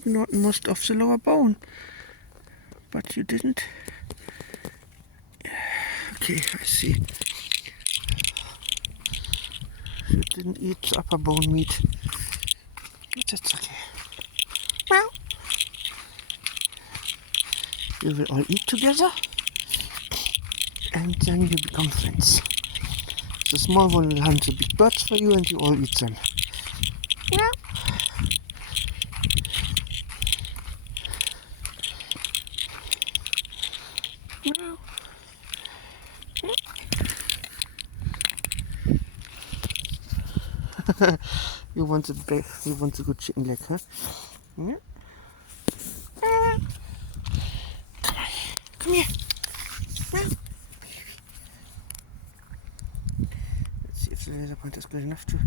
You ignored most of the lower bone, but you didn't. Okay, I see. You didn't eat the upper bone meat. But that's okay. Well, we will all eat together, and then you become friends. The small one will hunt the big birds for you, and you all eat them. Yeah. You want the good chicken leg, huh? Yeah. Come here. Let's see if the laser pointer is good enough to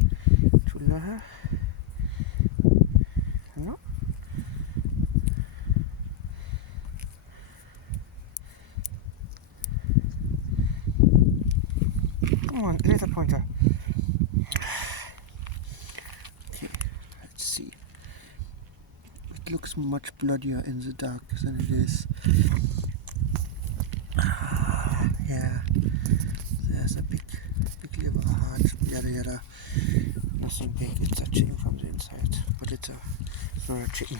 lure her. No. Come on, laser pointer. Okay, let's see. It looks much bloodier in the dark than it is. Yeah, there's a big liver, heart, yada yada. Nothing big, it's a chicken from the inside, but it's not a chicken.